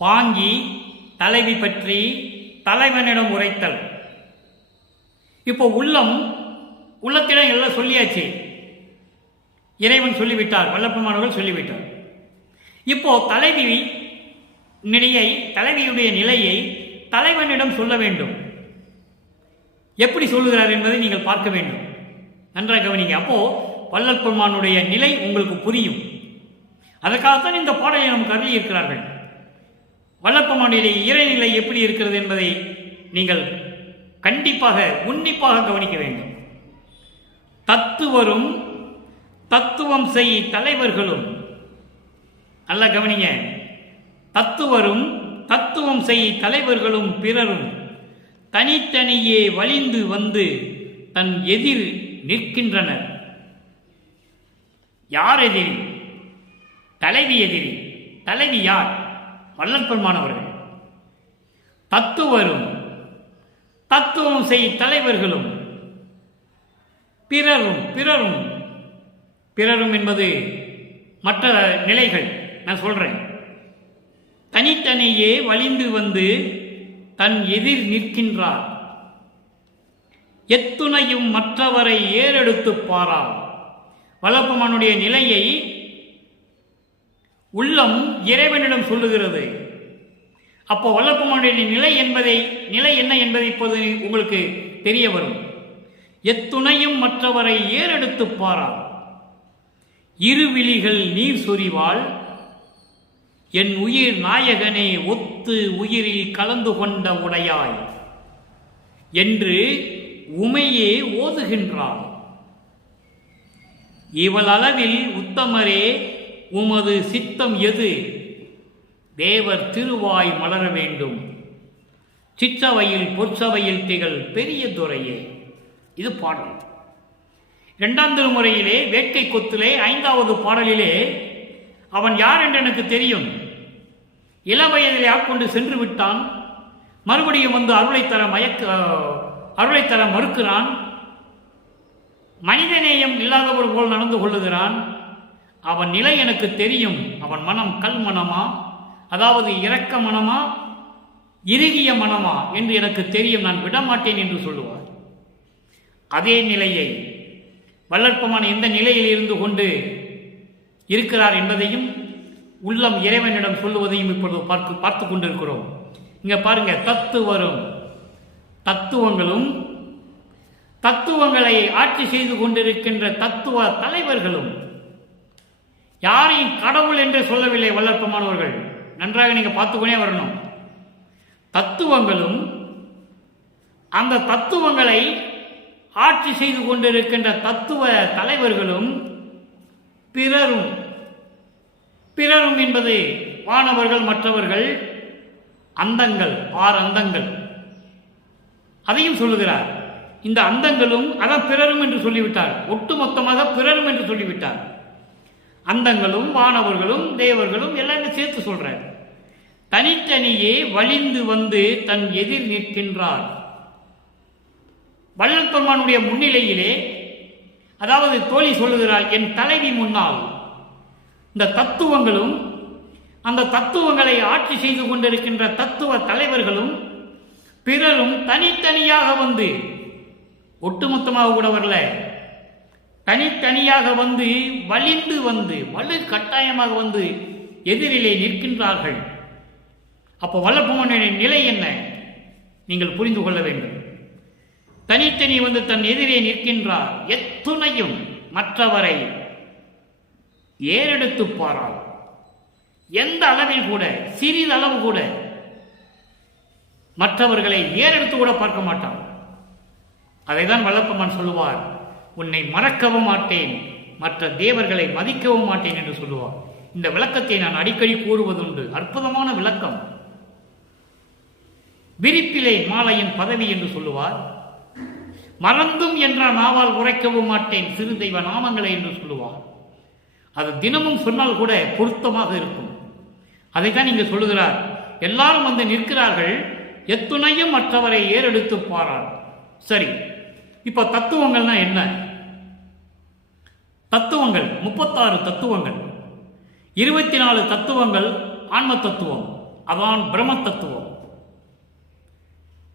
பாங்கி தலைவி பற்றி தலைவனிடம் உரைத்தல். இப்போ உள்ளத்திடம் எல்லாம் சொல்லியாச்சு, இறைவன் சொல்லிவிட்டார், வல்லற்பெருமானவர்கள் சொல்லிவிட்டார். இப்போ தலைவியுடைய நிலையை தலைவனிடம் சொல்ல வேண்டும். எப்படி சொல்லுகிறார் என்பதை நீங்கள் பார்க்க வேண்டும். நன்றாக கவனிங்க. அப்போ வல்லற்பெருமானுடைய நிலை உங்களுக்கு புரியும். அதற்காகத்தான் இந்த பாடலை நமக்கு அருளி இருக்கிறார்கள். வல்லற்பெருமானுடைய இறைநிலை எப்படி இருக்கிறது என்பதை நீங்கள் கண்டிப்பாக உன்னிப்பாக கவனிக்க வேண்டும். தத்துவம் செய் தலைவர்களும், நல்லா கவனிங்க, தத்துவம் செய் தலைவர்களும் பிறரும் தனித்தனியே வலிந்து வந்து தன் எதிர் நிற்கின்றனர். யார் எதிரி? தலைவி எதிரி. தலைவி யார்? வல்லற்பெருமானவர்கள். தத்துவம் செய் தலைவர்களும் பிறரும் பிறரும் பிறரும் என்பது மற்ற நிலைகள். நான் சொல்றேன், தனித்தனியே வலிந்து வந்து தன் எதிர் நிற்கின்றார், எத்துணையும் மற்றவரை ஏறெடுத்து பாரார். வல்லபெருமானுடைய நிலையை உள்ளம் இறைவனிடம் சொல்லுகிறது. அப்போ வல்லபெருமானுடைய நிலை என்ன என்பதை இப்போது உங்களுக்கு தெரிய வரும். எத்துணையும் மற்றவரை ஏறெடுத்து பாரார், இருவிழிகள் நீர் சொரிவாள், என் உயிர் நாயகனே ஒத்து உயிரில் கலந்து கொண்ட உடையாய் என்று உமையே ஓதுகின்றாள். இவள் அளவில் உத்தமரே உமது சித்தம் எது, தேவர் திருவாய் மலர வேண்டும், சிற்றவையில் பொற்சவையில் திகழ் பெரிய துறையே. இது பாடல். இரண்டாம் திருமுறையிலே வேட்கை கொத்திலே 5வது பாடலிலே அவன் யார் என்று எனக்கு தெரியும், இளவயதிலே ஆட்கொண்டு சென்று விட்டான், மறுபடியும் வந்து அருளை தர மறுக்கிறான், மனிதநேயம் இல்லாதவர் போல் நடந்து கொள்ளுகிறான். அவன் நிலை எனக்கு தெரியும். அவன் மனம் கல் மனமா, அதாவது இரக்க மனமா, இறுகிய மனமா என்று எனக்கு தெரியும், நான் விடமாட்டேன் என்று சொல்லுவார். அதே நிலையை வல்லற்பெருமான் எந்த நிலையில் இருந்து கொண்டு இருக்கிறார் என்பதையும் உள்ளம் இறைவனிடம் சொல்லுவதையும் இப்பொழுது பார்த்து கொண்டிருக்கிறோம். இங்க பாருங்க, தத்துவங்களும் தத்துவங்களை ஆட்சி செய்து கொண்டிருக்கின்ற தத்துவ தலைவர்களும் யாரையும் கடவுள் என்று சொல்லவில்லை வல்லற்பெருமானவர்கள். நன்றாக நீங்க பார்த்துக்கொண்டே வரணும். தத்துவங்களும் அந்த தத்துவங்களை ஆட்சி செய்து கொண்டிருக்கின்ற தத்துவ தலைவர்களும் பிறரும் பிறரும் என்பது வானவர்கள், மற்றவர்கள், அந்தங்கள், 6 அந்தங்கள், அதையும் சொல்லுகிறார். இந்த அந்தங்களும் அதான் பிறரும் என்று சொல்லிவிட்டார். ஒட்டுமொத்தமாக பிறரும் என்று சொல்லிவிட்டார். அந்தங்களும் வானவர்களும் தேவர்களும் எல்லாமே சேர்த்து சொல்றார். தனித்தனியே வலிந்து வந்து தன் எதிர் நிற்கின்றார். வல்லற்பெருமானுடைய முன்னிலையிலே, அதாவது தோழி சொல்லுகிறார், என் தலைவி முன்னால் இந்த தத்துவங்களும் அந்த தத்துவங்களை ஆட்சி செய்து கொண்டிருக்கின்ற தத்துவ தலைவர்களும் பிறரும் தனித்தனியாக வந்து, ஒட்டுமொத்தமாக கூட வரல, தனித்தனியாக வந்து வலிந்து வந்து வலு கட்டாயமாக வந்து எதிரிலே நிற்கின்றார்கள். அப்போ வல்லபெருமானுடைய நிலை என்ன நீங்கள் புரிந்து கொள்ள வேண்டும். தனித்தனி வந்து தன் எதிரே நிற்கின்றார், எத்துணையும் மற்றவரை ஏறெடுத்து பாராள். எந்த அளவில் கூட, சிறிதளவு கூட மற்றவர்களை ஏறெடுத்து கூட பார்க்க மாட்டான். அதைதான் வல்லபெருமான் சொல்லுவார், உன்னை மறக்கவும் மாட்டேன், மற்ற தேவர்களை மதிக்கவும் மாட்டேன் என்று சொல்லுவார். இந்த விளக்கத்தை நான் அடிக்கடி கூறுவதுண்டு. அற்புதமான விளக்கம். விரிப்பிலை மாலையின் பதவி என்று சொல்லுவார். மறந்தும் என்ற நாவால் உரைக்கவும் மாட்டேன் சிறு தெய்வ நாமங்களை என்று சொல்லுவார். அது தினமும் சொன்னால் கூட பொருத்தமாக இருக்கும். அதைத்தான் இங்கு சொல்லுகிறார். எல்லாரும் வந்து நிற்கிறார்கள், எத்துணையும் மற்றவரை ஏறெடுத்து பாரார். சரி, இப்ப தத்துவங்கள்னா என்ன? தத்துவங்கள் 36 தத்துவங்கள், 24 தத்துவங்கள் ஆன்ம தத்துவம், அதான் பிரம்ம தத்துவம்.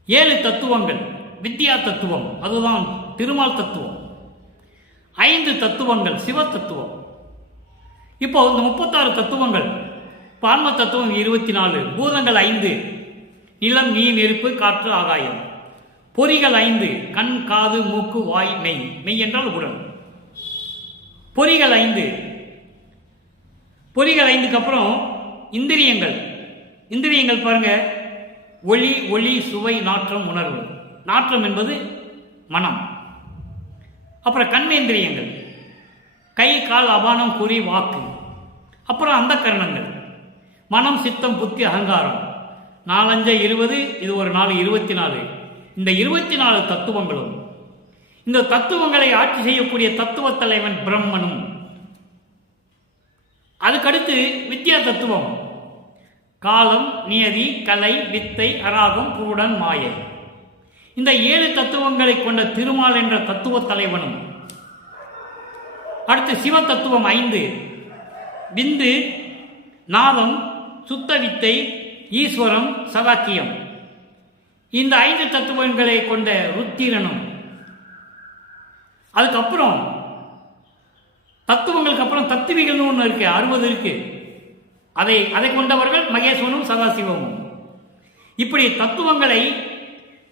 7 தத்துவங்கள் வித்யா தத்துவம், அதுதான் திருமால் தத்துவம். 5 தத்துவங்கள் சிவ தத்துவம். இப்போ இந்த 36 தத்துவங்கள், ஆன்ம தத்துவம் 24, பூதங்கள் 5, நிலம், நீர், நெருப்பு, காற்று, ஆகாயம். பொறிகள் 5, கண், காது, மூக்கு, வாய், மெய். மெய் என்றால் உடல். பொறிகள் 5. பொறிகள் 5க்கு அப்புறம் இந்திரியங்கள். இந்திரியங்கள் பாருங்க, ஒளி, சுவை, நாற்றம், உணர்வு. நாற்றம் என்பது மனம். அப்புறம் கண்மேந்திரியங்கள், கை, கால், அபானம், குறி, வாக்கு. அப்புறம் அந்த கரணங்கள், மனம், சித்தம், புத்தி, அகங்காரம். 4 5 20, இது ஒரு 4 24. இந்த 24 தத்துவங்களும், இந்த தத்துவங்களை ஆட்சி செய்யக்கூடிய தத்துவ தலைவன் பிரம்மனும். அதுக்கடுத்து வித்யா தத்துவம், காலம், நியதி, கலை, வித்தை, அராகம், பூடன், மாயை. இந்த 7 தத்துவங்களை கொண்ட திருமால் என்ற தத்துவ தலைவனும், அடுத்து சிவ தத்துவம் 5, விந்து, நாதம், சுத்த வித்தை, ஈஸ்வரம், சதாக்கியம், இந்த 5 தத்துவங்களை கொண்ட ருத்திரனும், அதுக்கப்புறம் தத்துவங்களுக்கு அப்புறம் தத்துவிகள்னு ஒன்று இருக்கு, 60 இருக்கு. அதை கொண்டவர்கள் மகேஸ்வரனும் சதாசிவமும். இப்படி தத்துவங்களை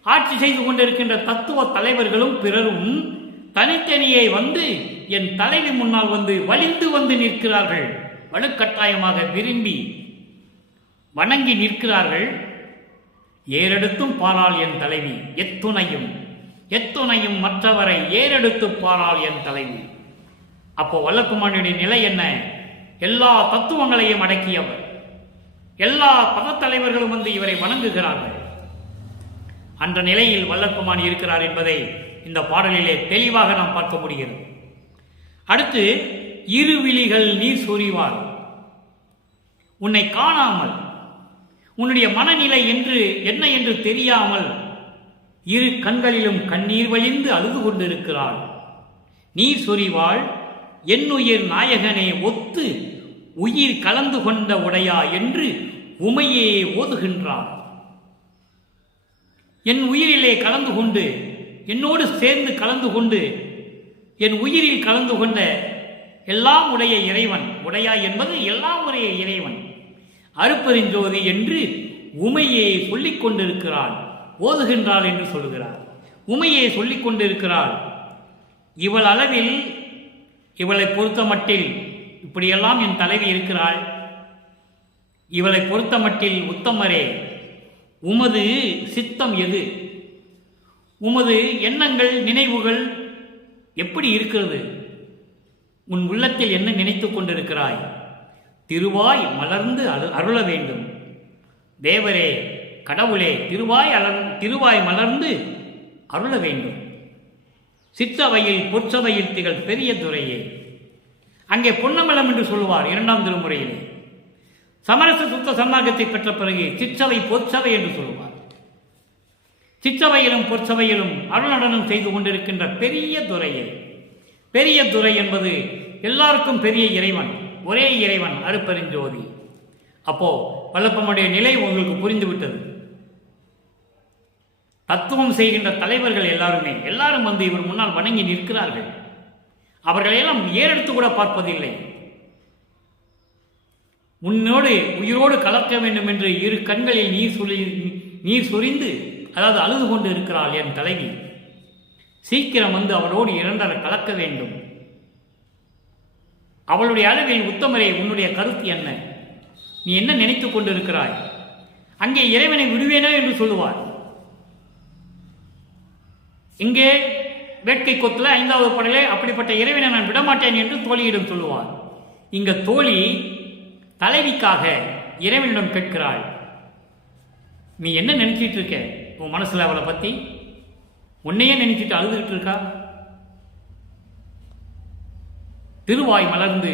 ஆட்சி செய்து கொண்டிருக்கின்ற தத்துவ தலைவர்களும் பிறரும் தனித்தனியே வந்து என் தலைவி முன்னால் வந்து வலிந்து வந்து நிற்கிறார்கள். வலுக்கட்டாயமாக விரும்பி வணங்கி நிற்கிறார்கள். ஏறெடுத்தும் பாராள் என் தலைவி, எத்துணையும் மற்றவரை ஏறெடுத்து பாராள் என் தலைவி. அப்போ வல்லபெருமானுடைய நிலை என்ன? எல்லா தத்துவங்களையும் அடக்கியவர். எல்லா பதத்தலைவர்களும் வந்து இவரை வணங்குகிறார்கள். அந்த நிலையில் வல்லபெருமான் இருக்கிறார் என்பதை இந்த பாடலிலே தெளிவாக நாம் பார்க்க முடிகிறது. அடுத்து, இருவிழிகள் நீர் சொரிவார். உன்னை காணாமல், உன்னுடைய மனநிலை என்ன என்று தெரியாமல் இரு கண்களிலும் கண்ணீர் வழிந்து அழுது கொண்டிருக்கிறாள். நீர் சொரிவாள் என்னுயிர் நாயகனே ஒத்து உயிர் கலந்து கொண்ட உடையா என்று உமையே ஓதுகின்றார். என் உயிரிலே கலந்து கொண்டு, என்னோடு சேர்ந்து கலந்து கொண்டு, என் உயிரில் கலந்து கொண்ட எல்லாம் உடைய இறைவன், உடையா என்பது எல்லாம் உடைய இறைவன், அருப்பெருஞ்சோதி என்று உமையே சொல்லிக் கொண்டிருக்கிறாள், ஓதுகின்றாள் என்று சொல்கிறார். உமையே சொல்லிக் கொண்டிருக்கிறாள். இவள் அளவில், இவளை பொறுத்த மட்டில் இப்படியெல்லாம் என் தலைவி இருக்கிறாள். இவளை பொறுத்த மட்டில் உத்தமரே, உமது சித்தம் எது? உமது எண்ணங்கள், நினைவுகள் எப்படி இருக்கிறது? உன் உள்ளத்தில் என்ன நினைத்துக் கொண்டிருக்கிறாய்? திருவாய் மலர்ந்து அருள வேண்டும். தேவரே, கடவுளே, திருவாய் மலர்ந்து அருள வேண்டும். சிற்றவையில் பொற்சவையில் திகழ் பெரிய துறையே. அங்கே பொன்னமலம் என்று சொல்லுவார் 2ஆம் திருமுறையிலே. சமரச சுத்த சன்மார்க்கத்தை பெற்ற பிறகு சிற்றவை பொற்சவை என்று சொல்லுவார். சிற்றவையிலும் பொற்சவையிலும் அருளடனம் செய்து கொண்டிருக்கின்ற பெரிய துறையே. பெரிய துறை என்பது எல்லாருக்கும் பெரிய இறைவன், ஒரே இறைவன், அருப்பெருஞ்சோதி. அப்போ வல்லபெருமானுடைய நிலை உங்களுக்கு புரிந்துவிட்டது. தத்துவம் செய்கின்ற தலைவர்கள் எல்லாரும் வந்து இவர் முன்னால் வணங்கி நிற்கிறார்கள். அவர்களையெல்லாம் ஏறெடுத்து கூட பார்ப்பதில்லை. உன்னோடு உயிரோடு கலக்க வேண்டும் என்று இரு கண்களில் நீர் சொரிந்து, அதாவது அழுது கொண்டு இருக்கிறாள் என் தலைவி. சீக்கிரம் வந்து அவளோடு இரண்டரை கலக்க வேண்டும். அவளுடைய அளவில் உத்தமரே, உன்னுடைய கருத்து என்ன? நீ என்ன நினைத்துக் கொண்டிருக்கிறாய்? அங்கே இறைவனை விடுவேனோ என்று சொல்லுவார். இங்கே வேட்கை கொத்துல 5வது பாடலே அப்படிப்பட்ட இறைவனை நான் விடமாட்டேன் என்று தோழியிடம் சொல்லுவார். இங்க தோழி தலைவிக்காக இறைவனிடம் கேட்கிறாள், நீ என்ன நினைச்சிட்டு இருக்க? உன் மனசுல அவளை பத்தி உன்னையே நினைச்சிட்டு அழுதுகிட்டு இருக்கா? திருவாய் மலர்ந்து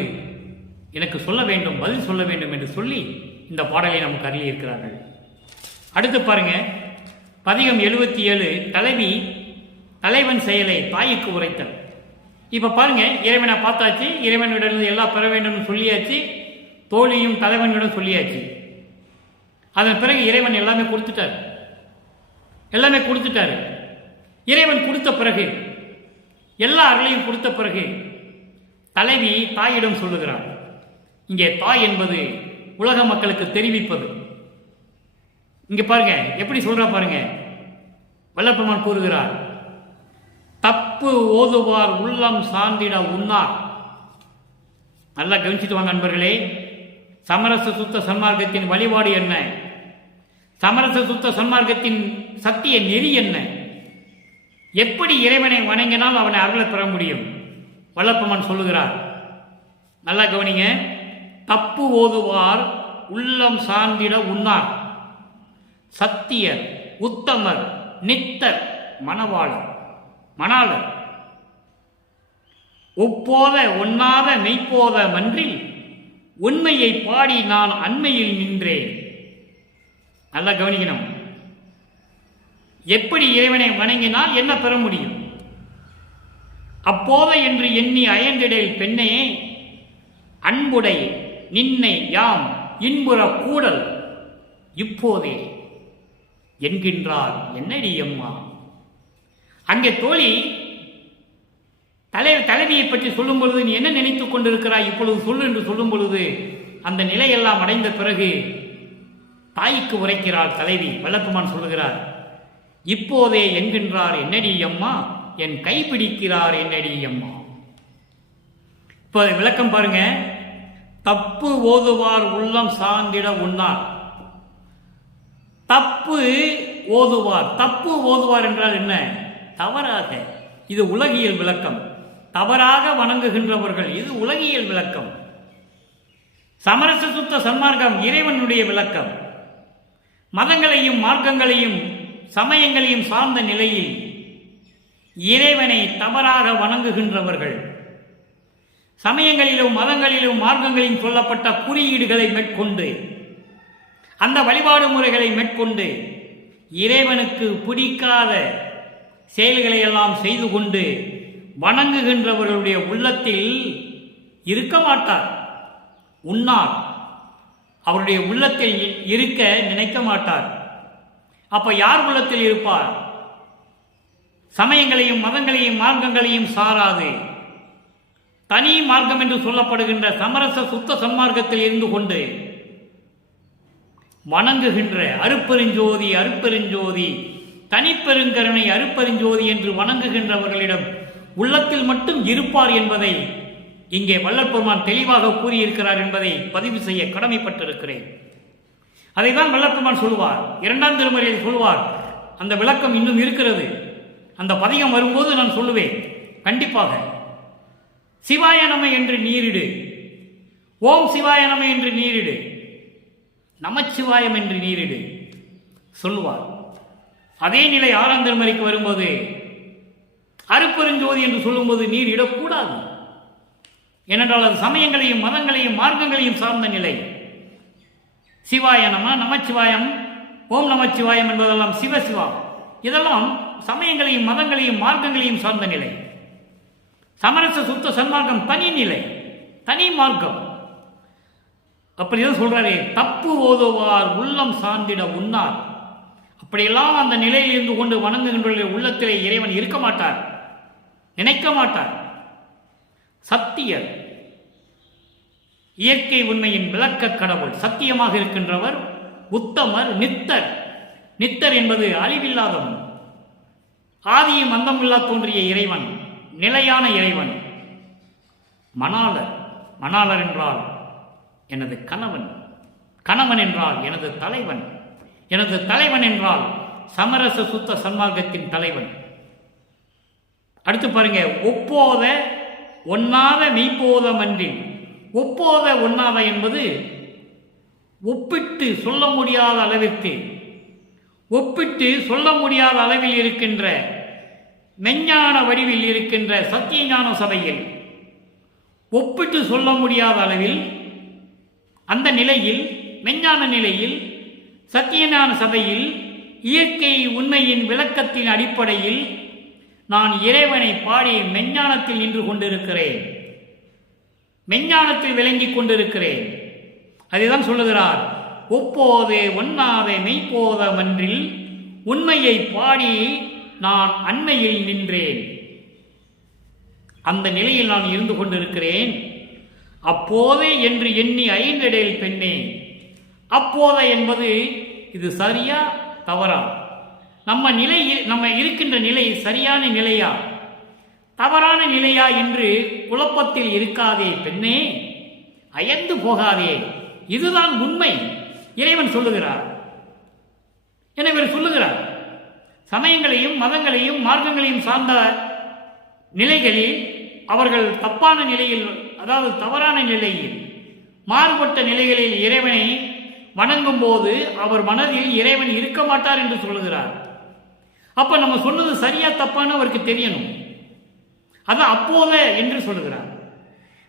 எனக்கு சொல்ல வேண்டும், பதில் சொல்ல வேண்டும் என்று சொல்லி இந்த பாடலை நமக்கு அருளி இருக்கிறார்கள். அடுத்து பாருங்க, பதிகம் 77, தலைவன் செயலை தாய்க்கு உரைத்தல். இப்ப பாருங்க, இறைவனை பார்த்தாச்சு, இறைவனிடம் எல்லாம் பெற வேண்டும் சொல்லியாச்சு, தோழியும் தலைவனிடம் சொல்லியாச்சு. அதன் பிறகு இறைவன் எல்லாமே கொடுத்துட்டாரு. இறைவன் கொடுத்த பிறகு, எல்லா அருளையும் கொடுத்த பிறகு தலைவி தாயிடம் சொல்லுகிறார். இங்கே தாய் என்பது உலக மக்களுக்கு தெரிவிப்பது. இங்க பாருங்க எப்படி சொல்றா பாருங்க. வல்லபெருமான் கூறுகிறார், தப்பு ஓதுவார் உள்ளம் சார்ந்திட உண்ணார். நல்லா கவனிச்சுட்டு வாங்க நண்பர்களே. சமரச சுத்த சன்மார்க்கத்தின் வழிபாடு என்ன? சமரச சுத்த சன்மார்க்கத்தின் சத்திய நெறி என்ன? எப்படி இறைவனை வணங்கினால் அவனை அருளை பெற முடியும்? வல்லபெருமான் சொல்லுகிறார், நல்லா கவனிங்க. தப்பு ஓதுவார் உள்ளம் சார்ந்திட உண்ணார். சத்தியர், உத்தமர், நித்தர், மணாளர், ஒப்போத ஒண்ணாத மெய்ப்போத மன்றில் உண்மையை பாடி நான் அண்மையில் நின்றேன். நல்லா கவனிக்கணும். எப்படி இறைவனை வணங்கினால் என்ன பெற முடியும்? அப்போத என்று எண்ணி அயந்திடல் பெண்ணே அன்புடை நின்னை யாம் இன்புற கூடல் இப்போதே என்கின்றார் என்னடி அம்மா. அங்கே தோழி தலைவியை பற்றி சொல்லும் பொழுது நீ என்ன நினைத்துக் கொண்டிருக்கிறாய் இப்பொழுது சொல்லு என்று சொல்லும் பொழுது அந்த நிலையெல்லாம் அடைந்த பிறகு தாய்க்கு உரைக்கிறார் தலைவி. வல்லபெருமான் சொல்லுகிறார், இப்போதே என்கின்றார் என்னடி அம்மா, என் கைப்பிடிக்கிறார் என்னடி அம்மா. இப்ப விளக்கம் பாருங்க. தப்பு ஓதுவார் உள்ளம் சார்ந்திட உண்ணார். தப்பு ஓதுவார், தப்பு ஓதுவார் என்றால் என்ன? தவறாக. இது உலகியல் விளக்கம். தவறாக வணங்குகின்றவர்கள், இது உலகியல் விளக்கம். சமரச சுத்த சன்மார்க்கம் இறைவனுடைய விளக்கம். மதங்களையும் மார்க்கங்களையும் சமயங்களையும் சார்ந்த நிலையில் இறைவனை தவறாக வணங்குகின்றவர்கள், சமயங்களிலும் மதங்களிலும் மார்க்கங்களிலும் சொல்லப்பட்ட குறியீடுகளை மேற்கொண்டு அந்த வழிபாடு முறைகளை மேற்கொண்டு இறைவனுக்கு பிடிக்காத செயல்களை எல்லாம் செய்து கொண்டு வணங்குகின்றவர்களுடைய உள்ளத்தில் இருக்க மாட்டார், உண்ணார். அவருடைய உள்ளத்தில் இருக்க நினைக்க மாட்டார். அப்ப யார் உள்ளத்தில் இருப்பார்? சமயங்களையும் மதங்களையும் மார்க்கங்களையும் சாராது தனி மார்க்கம் என்று சொல்லப்படுகின்ற சமரச சுத்த சன்மார்க்கத்தில் இருந்து கொண்டு வணங்குகின்ற அருப்பெருஞ்சோதி அருப்பெருஞ்சோதி தனிப்பெருங்கருணை அருப்பெருஞ்சோதி என்று வணங்குகின்றவர்களிடம் உள்ளத்தில் மட்டும் இருப்பார் என்பதை இங்கே வல்லபெருமான் தெளிவாக கூறியிருக்கிறார் என்பதை பதிவு செய்ய கடமைப்பட்டிருக்கிறேன். அதைதான் வல்லபெருமான் சொல்லுவார். 2ஆம் திருமுறையில் சொல்லுவார். அந்த விளக்கம் இன்னும் இருக்கிறது. அந்த பதிகம் வரும்போது நான் சொல்லுவேன் கண்டிப்பாக. சிவாய நம என்று நீரிடு, ஓம் சிவாய நம என்று நீரிடு, நமச்சிவாயம் என்று நீரிடு சொல்லுவார். அதே நிலை 6ஆம் திருமுறைக்கு வரும்போது அருப்பெருஞ்சோதி என்று சொல்லும்போது நீர் இடக்கூடாது. ஏனென்றால் அது சமயங்களையும் மதங்களையும் மார்க்கங்களையும் சார்ந்த நிலை. சிவாய நம, நமச்சிவாயம், ஓம் நமச்சிவாயம் என்பதெல்லாம் சிவசிவா, இதெல்லாம் சமயங்களையும் மதங்களையும் மார்க்கங்களையும் சார்ந்த நிலை. சமரச சுத்த சன்மார்க்கம் தனி நிலை, தனி மார்க்கம். அப்படிதான் சொல்றாரு, தப்பு ஓதுவார் உள்ளம் சார்ந்திட உண்ணார். அப்படியெல்லாம் அந்த நிலையில் இருந்து கொண்டு வணங்குகின்ற உள்ளத்திலே இறைவன் இருக்க மாட்டார், நினைக்க மாட்டார். சத்தியர், இயற்கை உண்மையின் விளக்க கடவுள், சத்தியமாக இருக்கின்றவர். உத்தமர், நித்தர். நித்தர் என்பது அழிவில்லாதவன், ஆதியும் அந்தமில்லா தோன்றிய இறைவன், நிலையான இறைவன். மணாளர், மணாளர் என்றால் எனது கணவன், கணவன் என்றால் எனது தலைவன், எனது தலைவன் என்றால் சமரச சுத்த சன்மார்க்கத்தின் தலைவன். அடுத்து பாருங்க, ஒப்போத ஒண்ணாத மெய்ப்போதமன்றி. ஒப்போத ஒண்ணாத என்பது ஒப்பிட்டு சொல்ல முடியாத அளவிற்கு, ஒப்பிட்டு சொல்ல முடியாத அளவில் இருக்கின்ற மெஞ்ஞான வடிவில் இருக்கின்ற சத்தியஞான சபையில் ஒப்பிட்டு சொல்ல முடியாத அளவில், அந்த நிலையில், மெஞ்ஞான நிலையில், சத்தியஞான சபையில் இயற்கை உண்மையின் விளக்கத்தின் அடிப்படையில் நான் இறைவனை பாடி மெஞ்ஞானத்தில் நின்று கொண்டிருக்கிறேன், மெஞ்ஞானத்தில் விளங்கிக் கொண்டிருக்கிறேன். அதுதான் சொல்லுகிறார், ஒப்போதே ஒண்ணாதே மெய்ப்போதமன்றில் உண்மையை பாடி நான் அண்மையில் நின்றேன். அந்த நிலையில் நான் இருந்து கொண்டிருக்கிறேன். அப்போதே என்று எண்ணி ஐந்தடையில் பெண்ணே. அப்போத என்பது இது சரியா தவறா? நம்ம இருக்கின்ற நிலை சரியான நிலையா தவறான நிலையா என்று குழப்பத்தில் இருக்காதே பெண்ணே, அயர்ந்து போகாதே, இதுதான் உண்மை. இறைவன் சொல்லுகிறார். எனவே சொல்லுகிறார், சமயங்களையும் மதங்களையும் மார்க்கங்களையும் சார்ந்த நிலைகளில் அவர்கள் தப்பான நிலையில், அதாவது தவறான நிலையில், மாறுபட்ட நிலைகளில் இறைவனை வணங்கும் போது அவர் மனதில் இறைவன் இருக்க மாட்டார் என்று சொல்லுகிறார். அப்ப நம்ம சொன்னது சரியா தப்பான அவருக்கு தெரியணும். அதான் அப்போத என்று சொல்லுகிறார்.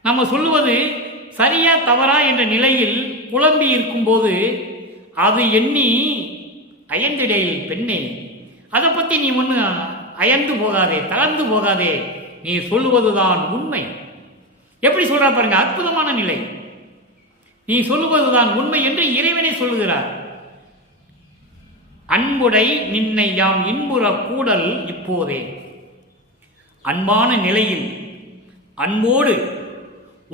நம்ம சொல்லுவது சரியா தவறா என்ற நிலையில் குழம்பி இருக்கும்போது அது எண்ணி அயந்திடையில் பெண்ணே, அதை பற்றி நீ ஒன்றும் அயர்ந்து போகாதே, தளர்ந்து போகாதே, நீ சொல்லுவதுதான் உண்மை. எப்படி சொல்றா பாருங்க, அற்புதமான நிலை. நீ சொல்லுவதுதான் உண்மை என்று இறைவனை சொல்லுகிறார். அன்புடை நின்னை யாம் இன்புற கூடல் இப்போதே. அன்பான நிலையில் அன்போடு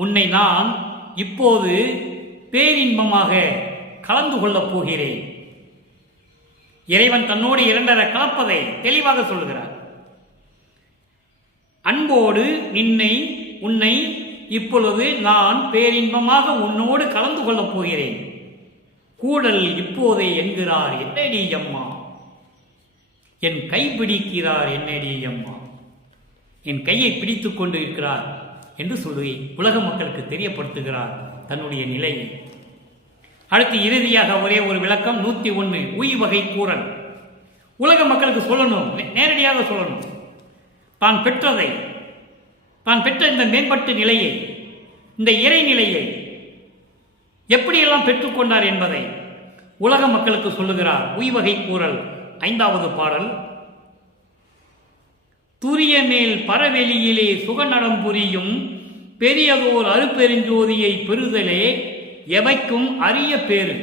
உன்னை நான் இப்போது பேரின்பமாக கலந்து கொள்ளப் போகிறேன். இறைவன் தன்னோடு இரண்டரை கலப்பதை தெளிவாக சொல்கிறார். அன்போடு உன்னை இப்பொழுது நான் பேரின்பமாக உன்னோடு கலந்து கொள்ளப் போகிறேன். கூடல் இப்போதே என்கிறார் என்னடி அம்மா, என் கை பிடிக்கிறார் என்னடி அம்மா, என் கையை பிடித்துக் கொண்டு இருக்கிறார் என்று சொல்லி உலக மக்களுக்கு தெரியப்படுத்துகிறார் தன்னுடைய நிலையை. அடுத்து இறுதியாக ஒரே ஒரு விளக்கம், 101 உய் வகை கூறல். உலக மக்களுக்கு சொல்லணும், நேரடியாக சொல்லணும். தான் பெற்ற இந்த மேம்பட்ட நிலையை, இந்த இறை நிலையை எப்படியெல்லாம் பெற்றுக்கொண்டார் என்பதை உலக மக்களுக்கு சொல்லுகிறார். உய் வகை கூறல் 5வது பாடல். துரிய மேல் பரவெளியிலே சுகநடம் புரியும் பெரியதோர் அருப்பெருஞ்சோதியை பெறுதலே எவைக்கும் அரிய பேரு.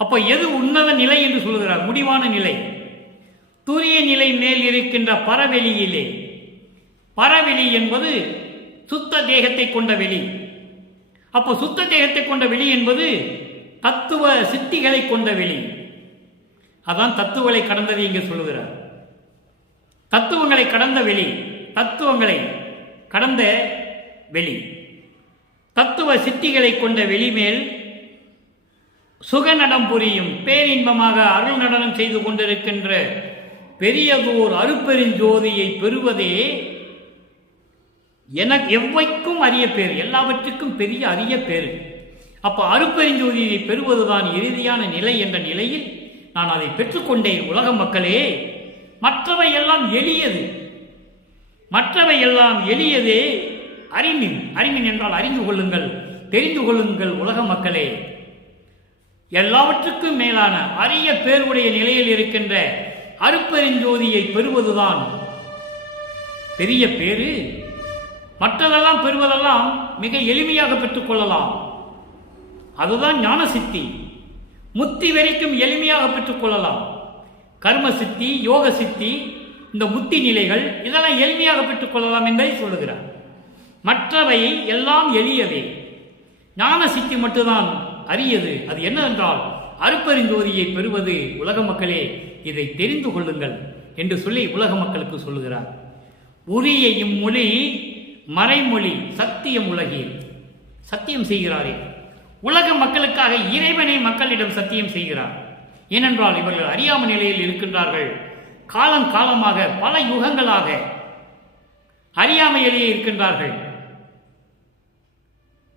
அப்ப எது உன்னத நிலை என்று சொல்லுகிறார்? முடிவான நிலை. துரிய நிலை மேல் இருக்கின்ற பரவெளியிலே, பரவெளி என்பது சுத்த தேகத்தை கொண்ட வெளி. அப்போ சுத்த தேகத்தை கொண்ட வெளி என்பது தத்துவ சித்திகளை கொண்ட வெளி. அதான் தத்துவங்களை கடந்தது இங்கே சொல்லுகிறார். தத்துவங்களை கடந்த வெளி, தத்துவங்களை கடந்த வெளி, தத்துவ சித்திகளை கொண்ட வெளிமேல் சுகநடம் புரியும் பேரின்பமாக அருள் நடனம் செய்து கொண்டிருக்கின்ற பெரியதோர் அருப்பெருஞ்சோதியை பெறுவதே எனக்கு எவ்வைக்கும் அரிய பேர், எல்லாவற்றுக்கும் பெரிய அரிய பேர். அப்போ அருப்பெருஞ்சோதியை பெறுவதுதான் இறுதியான நிலை என்ற நிலையில் நான் அதை பெற்றுக்கொண்டேன். உலக மக்களே, மற்றவை எல்லாம் எளியது, மற்றவை எல்லாம் எளியதே. அறிமின் என்றால் அறிந்து கொள்ளுங்கள், தெரிந்து கொள்ளுங்கள். உலக மக்களே, எல்லாவற்றுக்கும் மேலான அரிய பேருடைய நிலையில் இருக்கின்ற அருப்பெருஞ்சோதியை பெறுவதுதான் பெரிய பேரு. மற்றதெல்லாம் பெறுவதெல்லாம் மிக எளிமையாக பெற்றுக்கொள்ளலாம். அதுதான் ஞான சித்தி. முத்தி வரைக்கும் எளிமையாக பெற்றுக்கொள்ளலாம். கர்ம சித்தி, யோக சித்தி, இந்த முத்தி நிலைகள் இதெல்லாம் எளிமையாக பெற்றுக்கொள்ளலாம் என்பதை சொல்லுகிறார். மற்றவை எல்லாம் எளியவே, ஞான சித்தி மட்டும்தான் அரியது. அது என்னவென்றால் அருப்பெருஞ்சோதியை பெறுவது. உலக மக்களே, இதை தெரிந்து கொள்ளுங்கள் என்று சொல்லி உலக மக்களுக்கு சொல்லுகிறார். உரியையும் மொழி மறைமொழி சத்தியம் உலகில் சத்தியம் செய்கிறாரே. உலக மக்களுக்காக இறைவனை மக்களிடம் சத்தியம் செய்கிறார். ஏனென்றால் இவர்கள் அறியாம நிலையில் இருக்கின்றார்கள். காலம் காலமாக பல யுகங்களாக அறியாமையிலேயே இருக்கின்றார்கள்.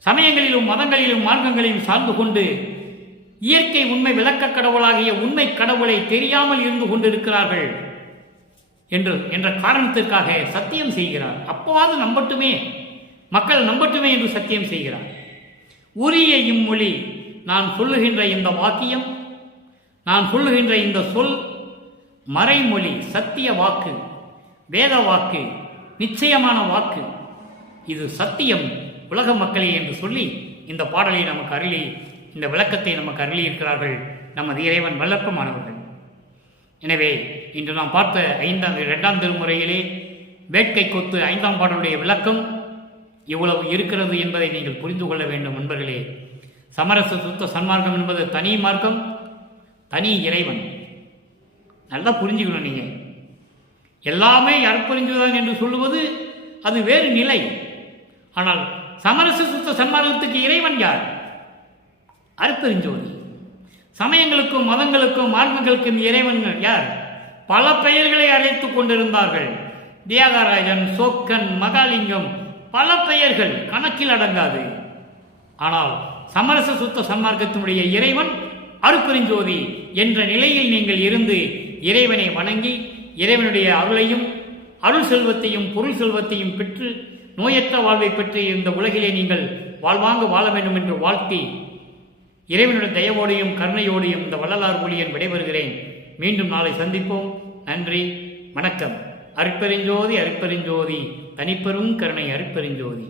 சமயங்களிலும் மதங்களிலும் மார்க்கங்களிலும் சார்ந்து கொண்டு இயற்கை உண்மை விளக்க கடவுளாகிய உண்மை கடவுளை தெரியாமல் இருந்து கொண்டிருக்கிறார்கள் என்ற காரணத்திற்காக சத்தியம் செய்கிறார். அப்போது நம்பட்டுமே, மக்கள் நம்பட்டுமே என்று சத்தியம் செய்கிறார். உரிய இம்மொழி, நான் சொல்லுகின்ற இந்த வாக்கியம், நான் சொல்லுகின்ற இந்த சொல் மறைமொழி, சத்திய வாக்கு, வேத வாக்கு, நிச்சயமான வாக்கு. இது சத்தியம் உலக மக்களே என்று சொல்லி இந்த பாடலை நமக்கு அருளி, இந்த விளக்கத்தை நமக்கு அருளி இருக்கிறார்கள் நமது இறைவன் வல்லற்பமானவர்கள். எனவே இன்று நாம் பார்த்த 2ஆம் திருமுறையிலே வேட்கை கொத்து 5ஆம் பாடலுடைய விளக்கம் இவ்வளவு இருக்கிறது என்பதை நீங்கள் புரிந்து கொள்ள வேண்டும் நண்பர்களே. சமரச சுத்த சன்மார்க்கம் என்பது தனி மார்க்கம், தனி இறைவன். நல்லா புரிஞ்சுக்கணும். நீங்கள் எல்லாமே அற்புரிஞ்சுதான் என்று சொல்லுவது அது வேறு நிலை. ஆனால் சமரச சுத்த சன்மார்க்கத்துக்கு இறைவன் யார்? அற்பெருஞ்சோதி. சமயங்களுக்கும் மதங்களுக்கும் மார்க்கங்களுக்கும் இறைவன் யார்? பல பெயர்களை அழைத்துக் கொண்டிருந்தார்கள். தியாகராஜன், சோக்கன், மகாலிங்கம், பல பெயர்கள் கணக்கில் அடங்காது. ஆனால் சமரச சுத்த சன்மார்க்கத்தினுடைய இறைவன் அருப்பெருஞ்சோதி என்ற நிலையில் நீங்கள் இருந்து இறைவனை வணங்கி இறைவனுடைய அருளையும் அருள் செல்வத்தையும் பொருள் செல்வத்தையும் பெற்று நோயற்ற வாழ்வை பெற்று இந்த உலகிலே நீங்கள் வாழ்வாங்க வாழ வேண்டும் என்று வாழ்த்தி இறைவனுடைய தயவோடையும் கருணையோடையும் இந்த வள்ளலார் ஊழியன் விடைபெறுகிறேன். மீண்டும் நாளை சந்திப்போம். நன்றி, வணக்கம். அருட்பெருஞ்சோதி அருட்பெருஞ்சோதி, தனிப்பெரும் கருணை அருட்பெருஞ்சோதி.